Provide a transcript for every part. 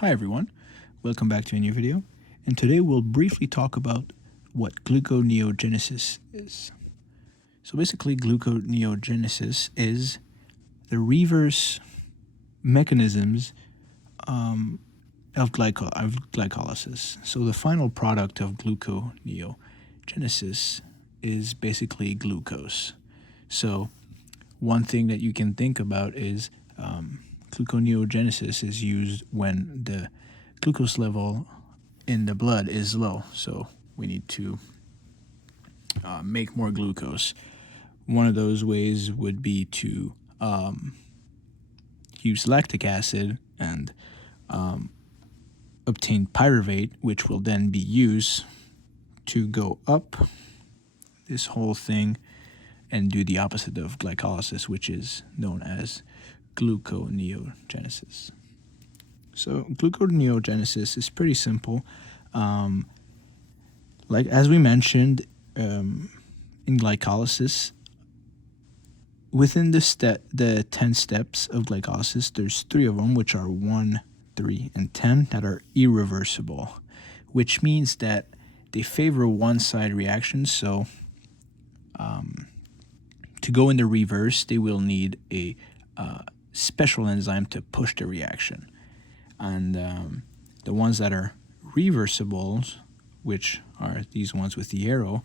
Hi everyone, welcome back to a new video, and today we'll briefly talk about what gluconeogenesis is. So basically gluconeogenesis is the reverse mechanisms of glycolysis. So the final product of gluconeogenesis is basically glucose. So one thing that you can think about is gluconeogenesis is used when the glucose level in the blood is low. So we need to make more glucose. One of those ways would be to use lactic acid and obtain pyruvate, which will then be used to go up this whole thing and do the opposite of glycolysis, which is known as gluconeogenesis. So gluconeogenesis is pretty simple. Like as we mentioned in glycolysis, within the 10 steps of glycolysis, there's 3 of them, which are 1, 3, and 10, that are irreversible, which means that they favor one-side reactions. So to go in the reverse, they will need a special enzyme to push the reaction. And the ones that are reversible, which are these ones with the arrow,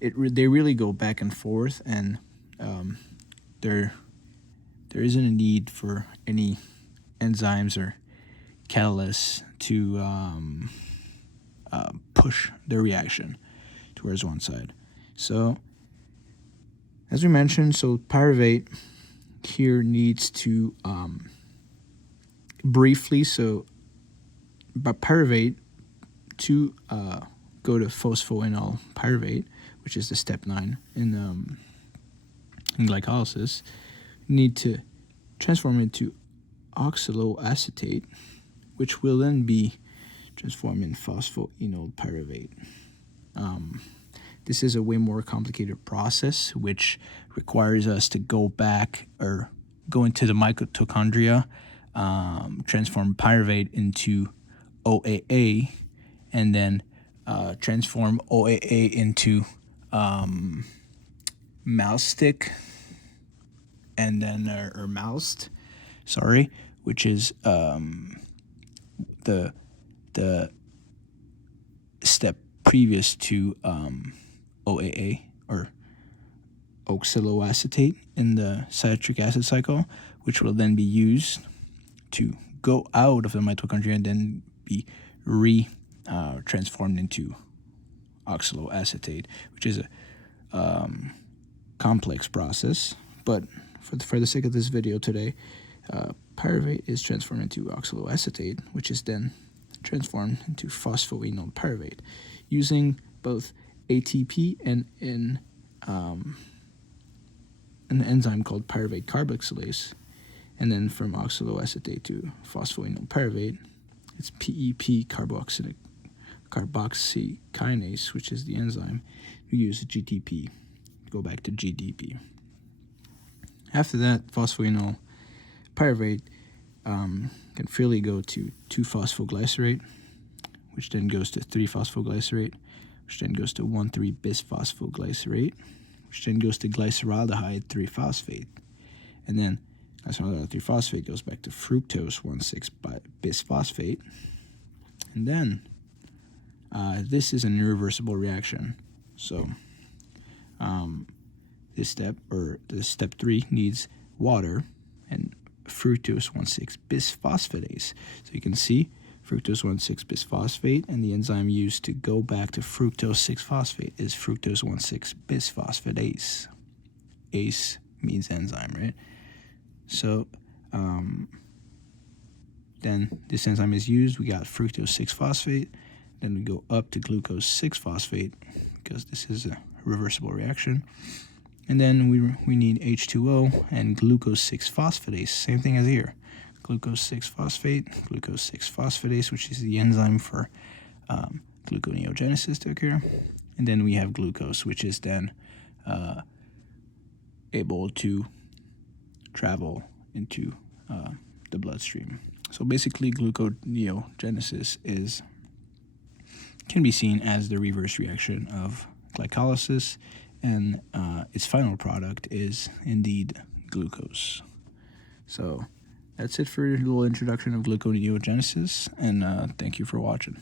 they really go back and forth, and there isn't a need for any enzymes or catalysts to push the reaction towards one side. So as we mentioned, so pyruvate here needs to but pyruvate to go to phosphoenol pyruvate, which is the step 9 in glycolysis, need to transform into oxaloacetate, which will then be transformed in phosphoenol pyruvate. This is a way more complicated process, which requires us to go back or go into the mitochondria, transform pyruvate into OAA, and then transform OAA into malstic, and then or malst, which is the step previous to OAA, or oxaloacetate, in the citric acid cycle, which will then be used to go out of the mitochondria and then be transformed into oxaloacetate, which is a complex process. But for the sake of this video today, pyruvate is transformed into oxaloacetate, which is then transformed into phosphoenol pyruvate using both ATP and an enzyme called pyruvate carboxylase. And then from oxaloacetate to phosphoenol pyruvate, it's PEP carboxykinase, which is the enzyme. We use GTP, go back to GDP. After that, phosphoenol pyruvate can freely go to 2-phosphoglycerate, which then goes to 3-phosphoglycerate, which then goes to 1,3-bisphosphoglycerate, which then goes to glyceraldehyde 3-phosphate. And then glyceraldehyde 3-phosphate goes back to fructose 1,6-bisphosphate. And then this is an irreversible reaction. So this step 3 needs water and fructose 1,6-bisphosphatase. So you can see fructose 1,6-bisphosphate, and the enzyme used to go back to fructose 6-phosphate is fructose 1,6-bisphosphatase. ACE means enzyme, right? So then this enzyme is used. We got fructose 6-phosphate. Then we go up to glucose 6-phosphate, because this is a reversible reaction. And then we need H2O and glucose 6-phosphatase. Same thing as here. Glucose 6-phosphate, glucose 6-phosphatase, which is the enzyme for gluconeogenesis to occur. And then we have glucose, which is then able to travel into the bloodstream. So basically, gluconeogenesis can be seen as the reverse reaction of glycolysis, and its final product is indeed glucose. So that's it for a little introduction of gluconeogenesis, and thank you for watching.